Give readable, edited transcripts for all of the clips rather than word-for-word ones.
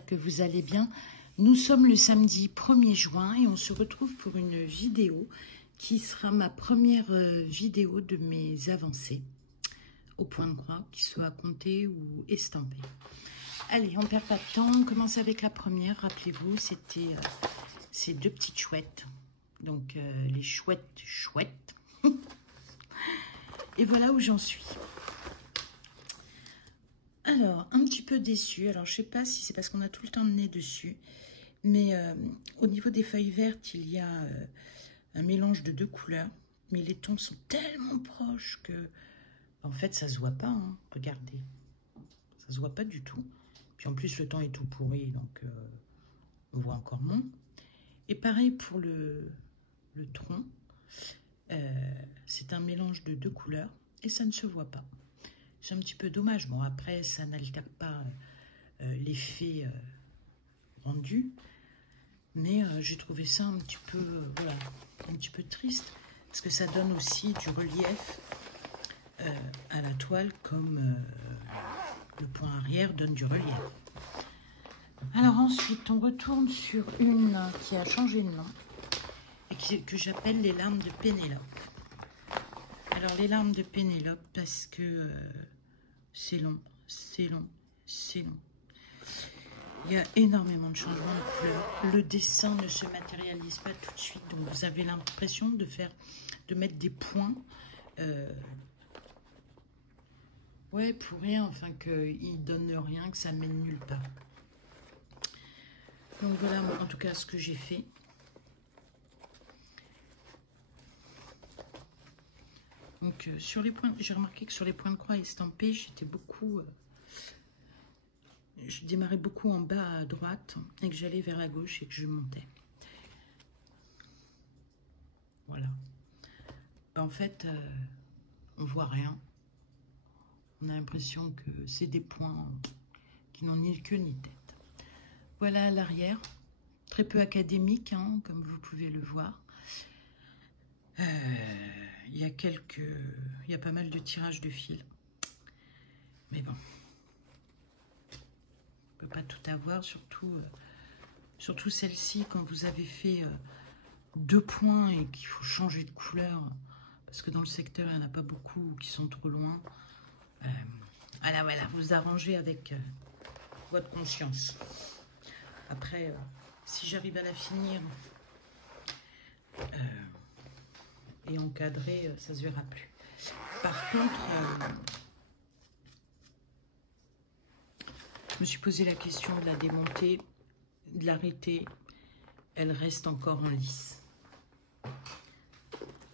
j'espère que vous allez bien. Nous sommes le samedi 1er juin et on se retrouve pour une vidéo qui sera ma première vidéo de mes avancées au point de croix, qu'il soit compté ou estampé. Allez, on ne perd pas de temps, on commence avec la première. Rappelez-vous, c'était ces deux petites chouettes. Donc, les chouettes. Et voilà où j'en suis. Alors, un petit peu déçue. Alors, je ne sais pas si c'est parce qu'on a tout le temps de nez dessus. Mais au niveau des feuilles vertes, il y a un mélange de deux couleurs. Mais les tons sont tellement proches que... En fait, ça ne se voit pas. Hein. Regardez. Ça ne se voit pas du tout. Puis en plus, le temps est tout pourri. Donc, on voit encore moins. Et pareil pour le tronc. C'est un mélange de deux couleurs. Et ça ne se voit pas. C'est un petit peu dommage. Bon, après, ça n'altère pas l'effet rendu. Mais j'ai trouvé ça un petit peu, voilà, un petit peu triste. Parce que ça donne aussi du relief à la toile, comme le point arrière donne du relief. Alors ensuite, on retourne sur une qui a changé de nom. Et que j'appelle les larmes de Pénélope. Alors, les larmes de Pénélope, parce que c'est long, c'est long, c'est long. Il y a énormément de changements de couleurs. Le dessin ne se matérialise pas tout de suite. Donc, vous avez l'impression de mettre des points. Ouais, pour rien. Enfin, qu'il ne donne rien, que ça ne mène nulle part. Donc, voilà, en tout cas, ce que j'ai fait. Donc, sur les points, j'ai remarqué que sur les points de croix estampés, j'étais beaucoup... je démarrais beaucoup en bas à droite et que j'allais vers la gauche et que je montais. Voilà. En fait, on voit rien. On a l'impression que c'est des points qui n'ont ni queue ni tête. Voilà à l'arrière. Très peu académique, hein, comme vous pouvez le voir. Il y a pas mal de tirages de fil. Mais bon. On ne peut pas tout avoir, surtout celle-ci, quand vous avez fait deux points et qu'il faut changer de couleur, parce que dans le secteur, il n'y en a pas beaucoup qui sont trop loin. Voilà, vous arrangez avec votre conscience. Après, si j'arrive à la finir et encadrer, ça se verra plus. Par contre, je me suis posé la question de la démonter, de l'arrêter. Elle reste encore en lice.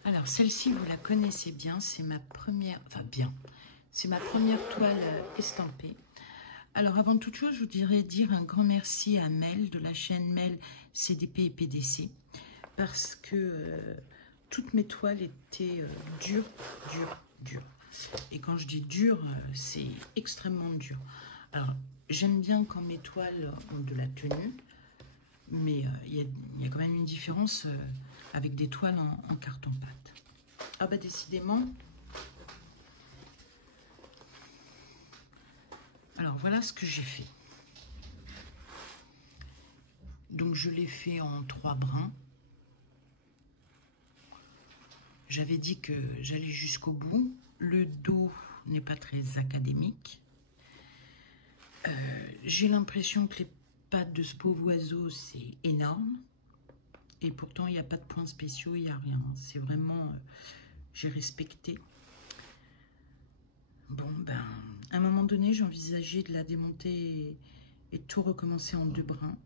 Alors, celle-ci, vous la connaissez bien. C'est ma première... Enfin, bien. C'est ma première toile estampée. Alors, avant toute chose, je voudrais dire un grand merci à Mel, de la chaîne Mel CDP et PDC. Parce que toutes mes toiles étaient dures. Et quand je dis dur, c'est extrêmement dur. Alors, j'aime bien quand mes toiles ont de la tenue, mais il y a quand même une différence avec des toiles en carton-pâte. Ah bah décidément. Alors voilà ce que j'ai fait. Donc je l'ai fait en 3 brins. J'avais dit que j'allais jusqu'au bout. Le dos n'est pas très académique. J'ai l'impression que les pattes de ce pauvre oiseau, c'est énorme. Et pourtant, il n'y a pas de points spéciaux, il n'y a rien. C'est vraiment... j'ai respecté. Bon, ben, à un moment donné, j'ai envisagé de la démonter et tout recommencer en 2 brins.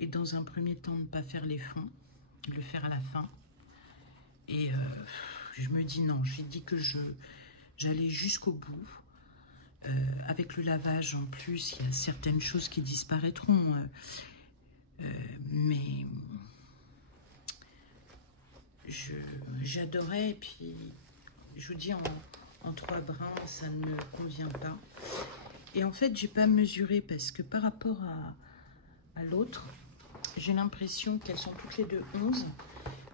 Et dans un premier temps, ne pas faire les fonds, de le faire à la fin. Et je me dis non, j'ai dit que j'allais jusqu'au bout. Avec le lavage en plus, il y a certaines choses qui disparaîtront. Mais j'adorais. Et puis, je vous dis, en 3 brins, ça ne me convient pas. Et en fait, j'ai pas mesuré parce que par rapport à l'autre, j'ai l'impression qu'elles sont toutes les deux 11,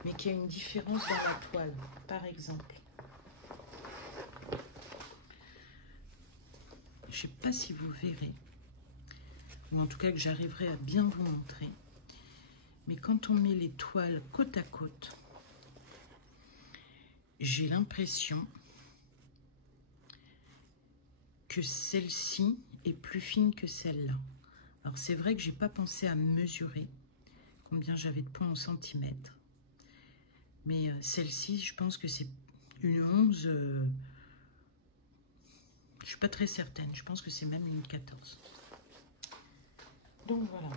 mais qu'il y a une différence dans la toile, par exemple. Je ne sais pas si vous verrez. ou en tout cas que j'arriverai à bien vous montrer. Mais quand on met les toiles côte à côte, j'ai l'impression que celle-ci est plus fine que celle-là. Alors c'est vrai que j'ai pas pensé à mesurer combien j'avais de points en centimètres. Mais celle-ci, je pense que c'est une 11. Je suis pas très certaine. Je pense que c'est même une 14. Donc voilà.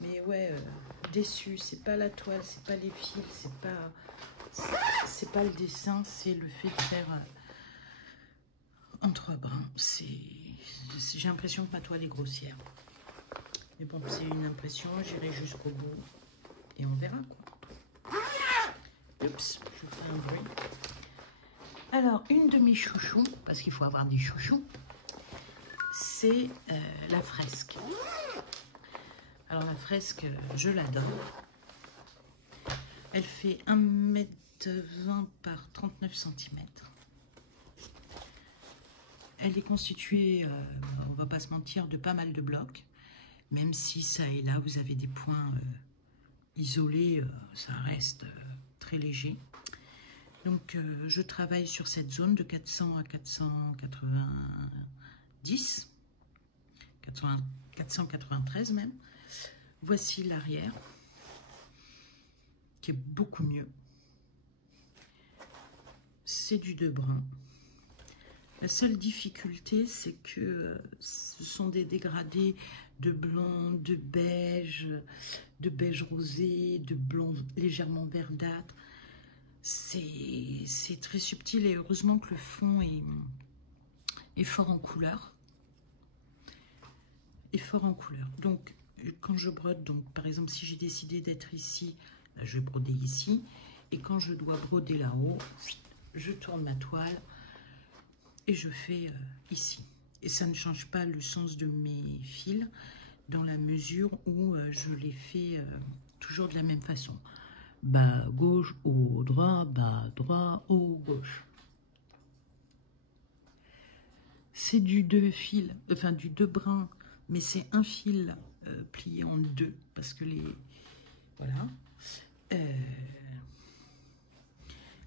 Mais ouais, déçu. C'est pas la toile, c'est pas les fils, c'est pas le dessin, c'est le fait de faire en 3 brins. J'ai l'impression que ma toile est grossière. Mais bon, c'est une impression. J'irai jusqu'au bout et on verra quoi. Oups, je fais un bruit. Alors, une de mes chouchous, parce qu'il faut avoir des chouchous, c'est la fresque. Alors, la fresque, je l'adore. Elle fait 1,20 m par 39 cm. Elle est constituée, on va pas se mentir, de pas mal de blocs. Même si ça et là, vous avez des points isolés, ça reste très léger. Donc, je travaille sur cette zone de 400 à 490, 493 même. Voici l'arrière, qui est beaucoup mieux. C'est du 2 brins. La seule difficulté, c'est que ce sont des dégradés de blanc, de beige rosé, de blanc légèrement verdâtre. C'est très subtil et heureusement que le fond est fort en couleur. Donc, quand je brode, donc par exemple, si j'ai décidé d'être ici, je vais broder ici. Et quand je dois broder là-haut, je tourne ma toile et je fais ici. Et ça ne change pas le sens de mes fils dans la mesure où je les fais toujours de la même façon. Bas gauche, haut droit, bas droit, haut gauche. C'est du 2 fils, enfin du 2 brins, mais c'est un fil plié en 2 parce que les... Voilà.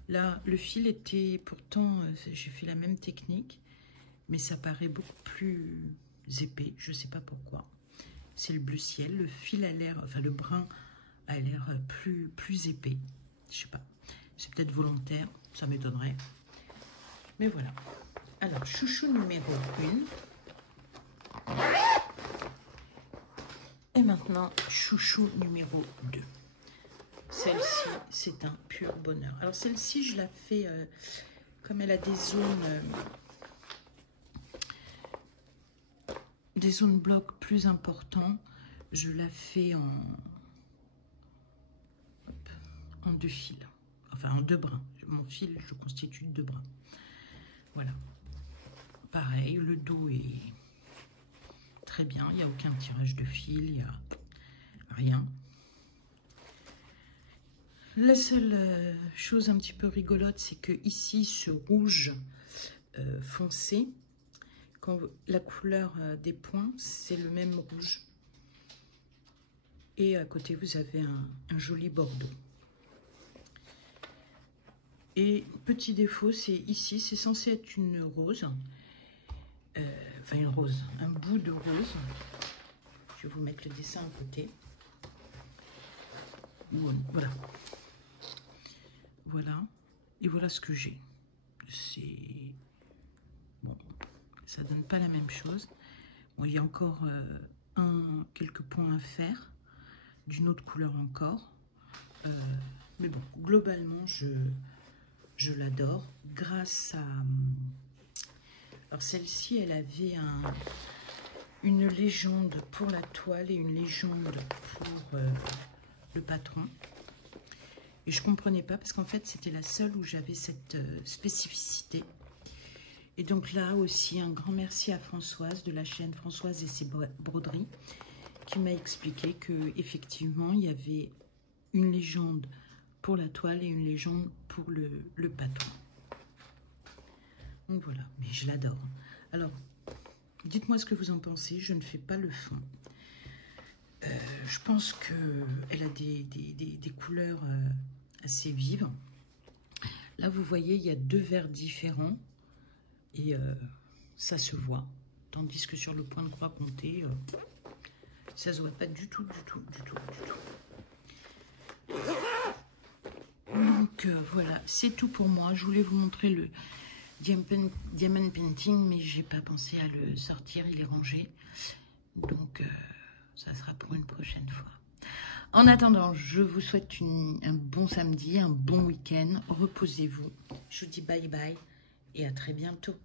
Là, le fil était pourtant, j'ai fait la même technique, mais ça paraît beaucoup plus épais, je ne sais pas pourquoi. C'est le bleu ciel, le fil a l'air, enfin le brun a l'air plus épais, je sais pas. C'est peut-être volontaire, ça m'étonnerait. Mais voilà. Alors, chouchou numéro 1. Et maintenant, chouchou numéro 2. Celle-ci, c'est un pur bonheur. Alors, celle-ci, je la fais comme elle a des zones blocs plus importants. Je la fais en 2 fils. Enfin, en 2 brins. Mon fil, je constitue 2 brins. Voilà. Pareil, le dos est très bien. Il n'y a aucun tirage de fil. Il n'y a rien. La seule chose un petit peu rigolote, c'est que ici, ce rouge foncé, quand la couleur des points, c'est le même rouge. Et à côté, vous avez un joli bordeaux. Et petit défaut, c'est ici, c'est censé être une rose. Enfin, une rose, un bout de rose. Je vais vous mettre le dessin à côté. Voilà. Voilà. Et voilà ce que j'ai. C'est... Bon, ça donne pas la même chose. Bon, il y a encore quelques points à faire. D'une autre couleur encore. Mais bon, globalement, je l'adore. Grâce à... Alors, celle-ci, elle avait une légende pour la toile et une légende pour le patron. Et je ne comprenais pas parce qu'en fait, c'était la seule où j'avais cette spécificité. Et donc là aussi, un grand merci à Françoise de la chaîne Françoise et ses broderies qui m'a expliqué qu'effectivement, il y avait une légende pour la toile et une légende pour le patron. Donc voilà, mais je l'adore. Alors, Dites-moi ce que vous en pensez. Je ne fais pas le fond. Je pense qu'elle a des couleurs assez vives. Là, vous voyez, il y a 2 verres différents. Et ça se voit. Tandis que sur le point de croix compté, ça ne se voit pas du tout, du tout, du tout, du tout. Donc voilà, c'est tout pour moi. Je voulais vous montrer le Diamond Painting, mais j'ai pas pensé à le sortir, il est rangé. Donc ça sera pour une prochaine fois. En attendant, je vous souhaite un bon samedi, un bon week-end. Reposez-vous. Je vous dis bye bye et à très bientôt.